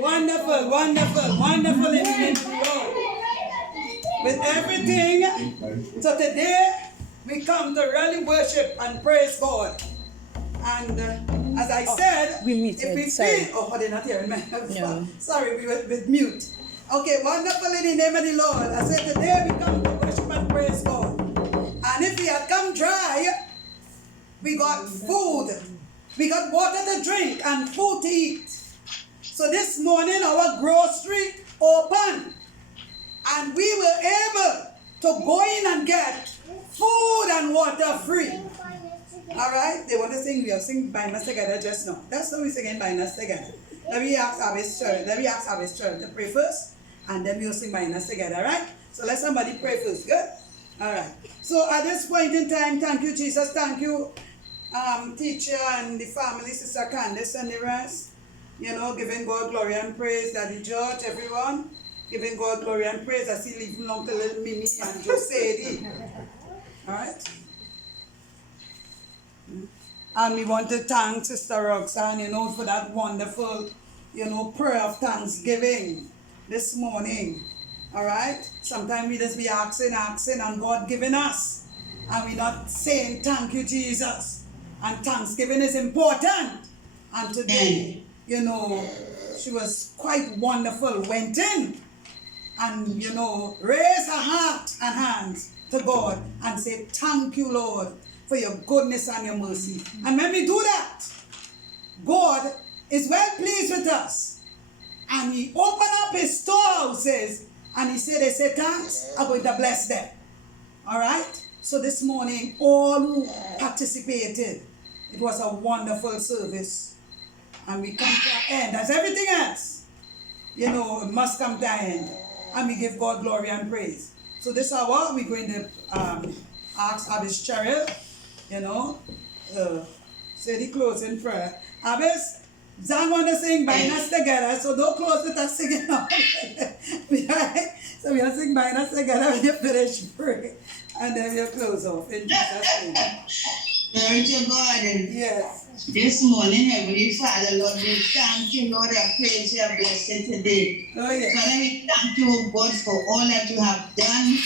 Wonderful, wonderful, wonderful in the name of the Lord. With everything, so today we come to really worship and praise God. And as I said, if we feel, oh, they're not hearing me. No. Sorry, we were with mute. Okay, wonderful in the name of the Lord. I said today we come to worship and praise God. And if we had come dry, we got food, we got water to drink and food to eat. So this morning our grocery open and we were able to go in and get food and water free. Alright, they want to sing, we have sing Bind Us Together just now. That's how we sing Bind Us Together. Let me ask Abbas Church to pray first and then we'll sing Bind Us Together, alright? So let somebody pray first, good? Alright. So at this point in time, thank you Jesus, thank you teacher and the family, Sister Candace and the rest. You know, giving God glory and praise, Daddy George, everyone. Giving God glory and praise. I see leaving along to little Mimi and Josie. Alright? And we want to thank Sister Roxanne, you know, for that wonderful, you know, prayer of thanksgiving this morning. Alright? Sometimes we just be asking, and God giving us. And we're not saying thank you, Jesus. And thanksgiving is important. And today, you know, she was quite wonderful, went in and, you know, raised her heart and hands to God and said, thank you, Lord, for your goodness and your mercy. And when we do that, God is well pleased with us. And he opened up his storehouses and he said, they said, thanks, I'm going to bless them. All right? So this morning, all who participated, it was a wonderful service. And we come to an end. As everything else, you know, it must come to an end. And we give God glory and praise. So this hour, we're going to ask Abbas Cheryl, you know, say the closing prayer. Abbas, Zan want to sing Bind Us Together, so don't close with us singing now. So we'll sing Bind Us Together when you finish praying. And then we'll close off in Jesus' name. Glory to God. Yes. This morning, Heavenly Father, Lord, we thank you, Lord, I praise you, I bless you today. Oh, yes. Father, we thank you, God, for all that you have done.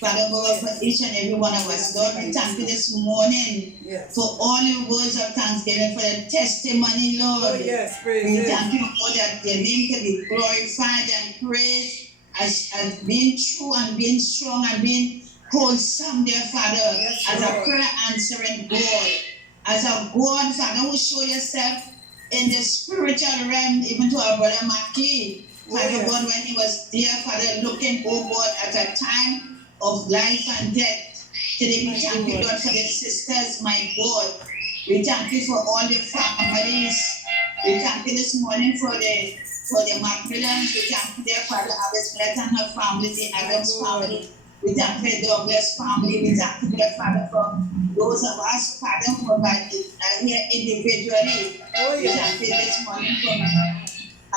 Father God, for each and every one of us. Lord, we thank you this morning for all your words of thanksgiving, for the testimony, Lord. Oh, yes, praise we thank you, Lord, that your name can be glorified and praised as being true and being strong and being wholesome, dear Father, as a prayer answering God. As a God, Father, who show yourself in the spiritual realm, even to our brother Maki. Father God, when he was there, Father, looking, oh God, at a time of life and death. Today we thank you, Lord, for the sisters, my God. We thank you for all the families. We thank you this morning for the Macmillans. We thank you, dear Father, Abbas Brett and her family, the Adams family. We thank you for the Douglas family. We thank you, dear Father, for those of us, Father, who are here individually. We thank you this morning for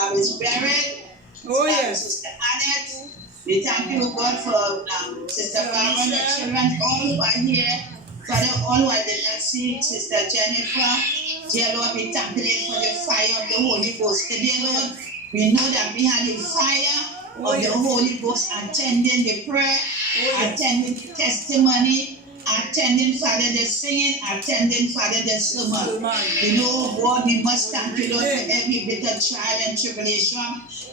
Abbas Barrett, Sister Annette. We thank you, God, for Sister Barbara, the children, all who are here. Father, all who are did not see, Sister Jennifer. Dear Lord, we thank you for the fire of the Holy Ghost. Dear Lord, we know that we had the fire of the Holy Ghost attending the prayer, attending the testimony, attending, Father, the singing, attending, Father, the sermon. We know, God, we must thank you, Lord, for every bit of trial and tribulation.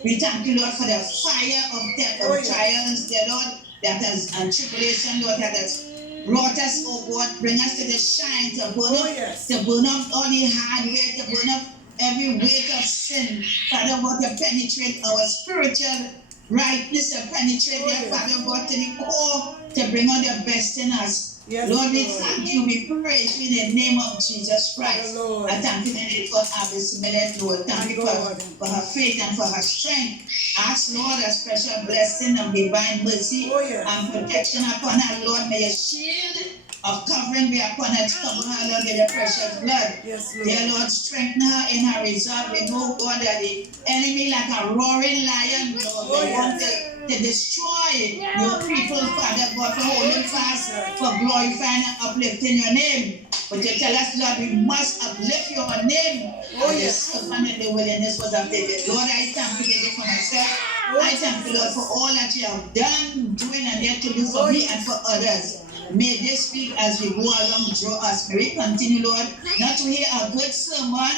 We thank you, Lord, for the fire of death, of trials, dear Lord, that has, and tribulation, Lord, that has brought us, oh God, bring us to the shine, to burn Oh, up, yes. to burn up all the hard weight, to burn up every weight of sin. Father God, to penetrate our spiritual rightness, to penetrate Oh, their yes. Father God to the core, to bring out the best in us. Yes, Lord, we Lord. thank you, we praise you in the name of Jesus Christ. Father, Lord. I thank you Lord, for Abbas Millet, Lord. Thank you for her faith and for her strength. Ask, Lord, a special blessing and divine mercy Oh, yes. and protection upon her, Lord. May your shield of covering be upon her, cover her, Lord, with your precious blood. Yes, Lord. Dear Lord, strengthen her in her resolve. We know, God, that the enemy, like a roaring lion, Lord, Oh, they want yes. to destroy your people, Father God, for holding fast, for glorifying and uplifting your name. But you tell us, Lord, we must uplift your name. Oh, And the yes. servant in the wilderness was uplifted. Lord, I thank you today for myself. I thank you, Lord, for all that you have done, doing, and yet to do for me and for others. May this week, as we go along, draw us. May we continue, Lord, not to hear a good sermon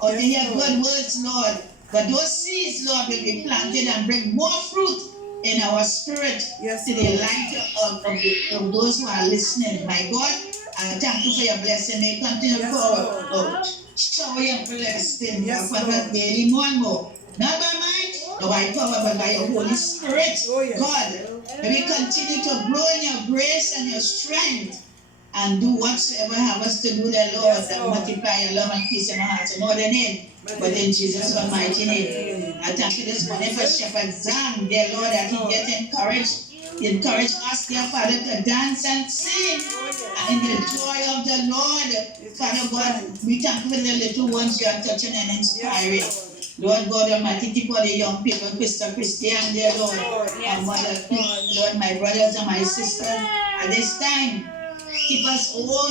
or to hear good words, Lord, but those seeds, Lord, will be planted and bring more fruit in our spirit to the light of those who are listening. My God, I thank you for your blessing. May you continue for shower your blessing upon us daily more and more. Not by might, not by power, but by your Holy Spirit. God, may we continue to grow in your grace and your strength and do whatsoever have us to do, the Lord, that multiply your love and peace in our hearts. In other name, but in Jesus' almighty name. I thank you this morning for Shepherd Zan, dear Lord, that he get encouraged. He encouraged us, dear Father, to dance and sing and in the joy of the Lord. Father God, we thank you for the little ones you are touching and inspiring. Lord God Almighty, keep all the young people, Christian, dear Lord, and Mother, Lord, my brothers and my sisters, at this time, keep us all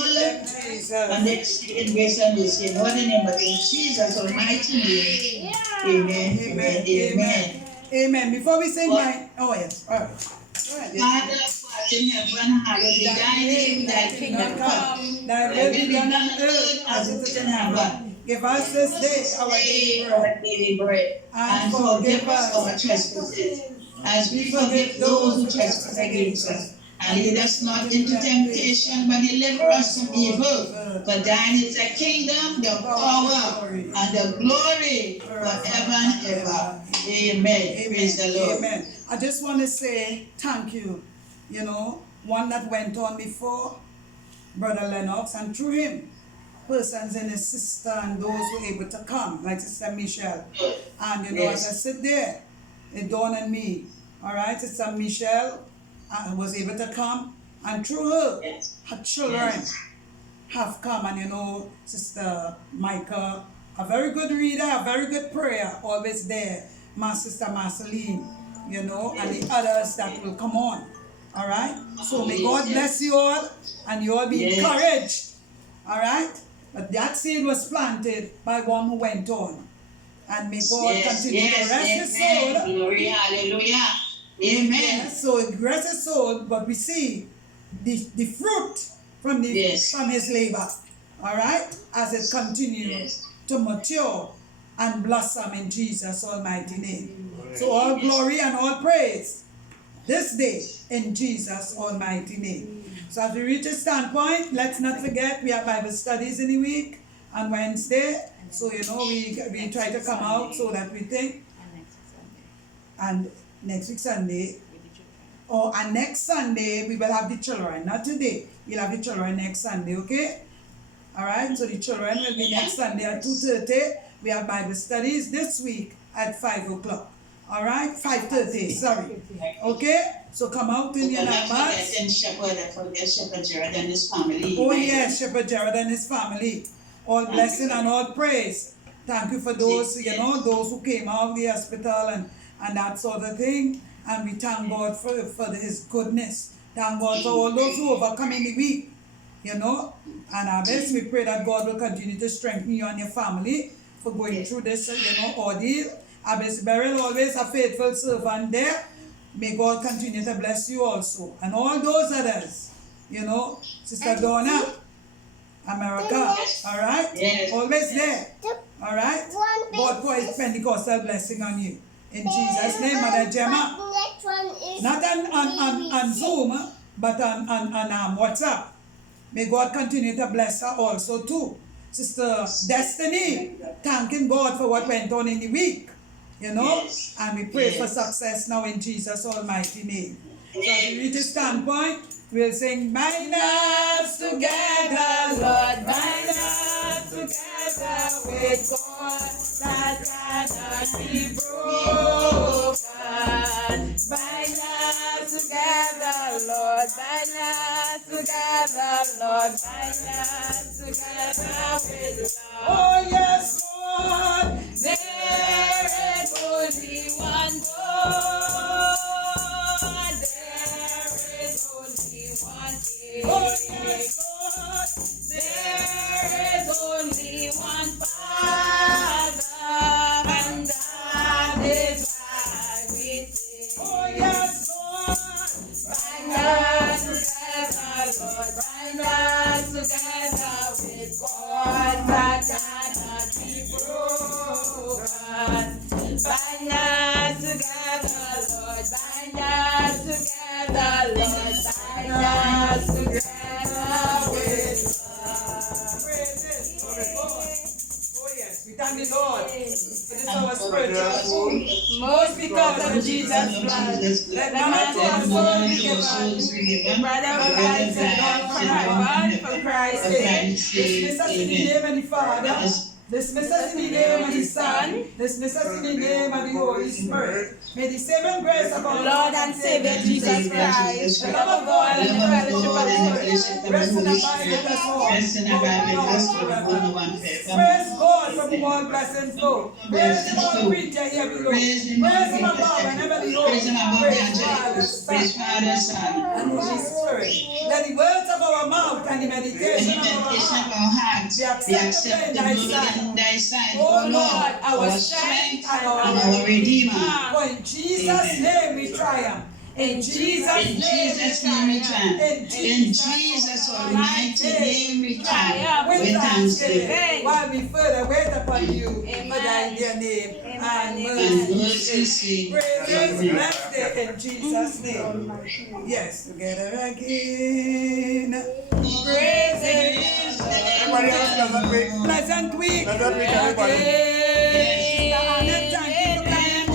on the exceeding grace and mercy. In the name of Jesus Almighty name. Amen. Amen. Amen. Amen. Before we sing my, oh yes, all right. Father, who in heaven, hallowed be thy name, thy kingdom come, thy will be done on earth as it is in heaven. Give us this day our daily bread, and forgive us our trespasses, as we forgive those who trespass against us. And lead us not into temptation, but deliver us from evil. For thine is the kingdom, the power, and the glory forever and ever. Amen. Praise the Lord. Amen. I just want to say thank you. You know, one that went on before, Brother Lennox, and through him, persons and his sister and those who were able to come, like Sister Michelle. And you know, as I sit there, it dawned on me, all right, Sister Michelle was able to come, and through her, her children have come, and you know, Sister Micah, a very good reader, a very good prayer, always there, my Sister Marceline, you know, and the others that will come on, all right? So may God bless you all, and you all be encouraged, all right? But that seed was planted by one who went on, and may God continue to rest his soul. Glory, hallelujah. Amen. So it rests his soul, but we see the fruit from his labor, all right, as it continues to mature and blossom in Jesus' almighty name. So all glory and all praise this day in Jesus' almighty name. So as we reach a standpoint, let's not forget we have Bible studies in the week on Wednesday. So you know we try to come out so that we think. And next week Sunday, and next Sunday we will have the children. Not today. We'll have the children next Sunday, okay? Alright, so the children will be next Sunday at 2:30. We have Bible studies this week at 5 o'clock. Alright, 5:30, sorry. Okay? So come out in your numbers. Shepherd Jared and his family. Oh yes, Shepherd Jared and his family. All blessing and all praise. Thank you for those, you know, those who came out of the hospital and that sort of thing. And we thank God for his goodness. Thank God for all those who overcome in the week, you know. And our best, we pray that God will continue to strengthen you and your family for going through this, you know, ordeal. Abbas Beryl, always a faithful servant there. May God continue to bless you also. And all those others, you know, Sister Donna, America, all right? Yes. Always there, all right? God pour his Pentecostal blessing on you. In Jesus' name, Mother Gemma. Not on Zoom, but on WhatsApp. May God continue to bless her also too. Sister Destiny, thanking God for what went on in the week, you know, Yes. and we pray for Yes. success now in Jesus' almighty name. So as we reach this standpoint, we'll sing, bind us together, Lord, bind us together with God that cannot be broken. Bind us together, Lord, bind us together, Lord, bind us together with love. Oh yes, Lord, there is only one God. There is only one King. Oh yes, Lord, there is only one Father, and that is why we sing. Oh yes, Lord, bind us together, Lord, bind us together with God that cannot be broken. Bind us together, Lord, bind us together, Lord, bind us together with love. Praise it, glory God. Oh yes, we thank the Lord for this our spiritual food. Most because of Jesus' blood. Let not our soul be given. Bread of life and all for heaven, for Christ's sake. Dismiss us in the name of the Father. Dismiss us in the name of the Son. Dismiss us in the name of the Holy Spirit. May the saving grace of our Lord and Savior Jesus Christ, the love of God and the fellowship of the Holy Spirit rest and abide with us all. Rest and abide with us forever. Praise God from whom all blessings flow. Praise Him, all creature here below. Praise Him, Praise Him above and heaven below. Praise Him above the Praise angelic Father, host. Praise Son, Father, Son, and Holy Spirit. Let the words of our mouth and the and the meditation of our meditation of heart our hearts be be acceptable in thy acceptable sight. in thy sight, O O Lord, Lord, our our strength strength and and our Redeemer. For in Jesus' Amen. name we triumph. In Jesus' In Jesus' name we triumph. In Jesus' almighty name we triumph. With thanksgiving. While we further wait upon you for thy dear name and And mercy. mercy sake. Praises, Amen. blessed day in Jesus' name. Yes, together again. Praises. Everybody have a pleasant week. Pleasant week. Pleasant week, everybody. Sister Annette, thank you for coming.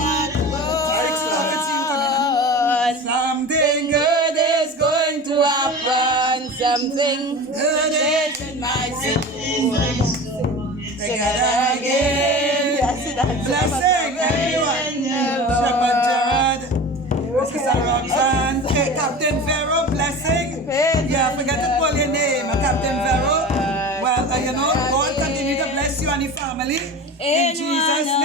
Thanks, love to you coming. Something good is going to happen. Something good is in my soul. Together again. Blessing everyone. Shepherd Gerard, Sister Roxanne, Captain Vero, blessing. Yeah, forget to call your name, Captain Vero. Well, you know, God continue to bless you and your family. In Jesus' name.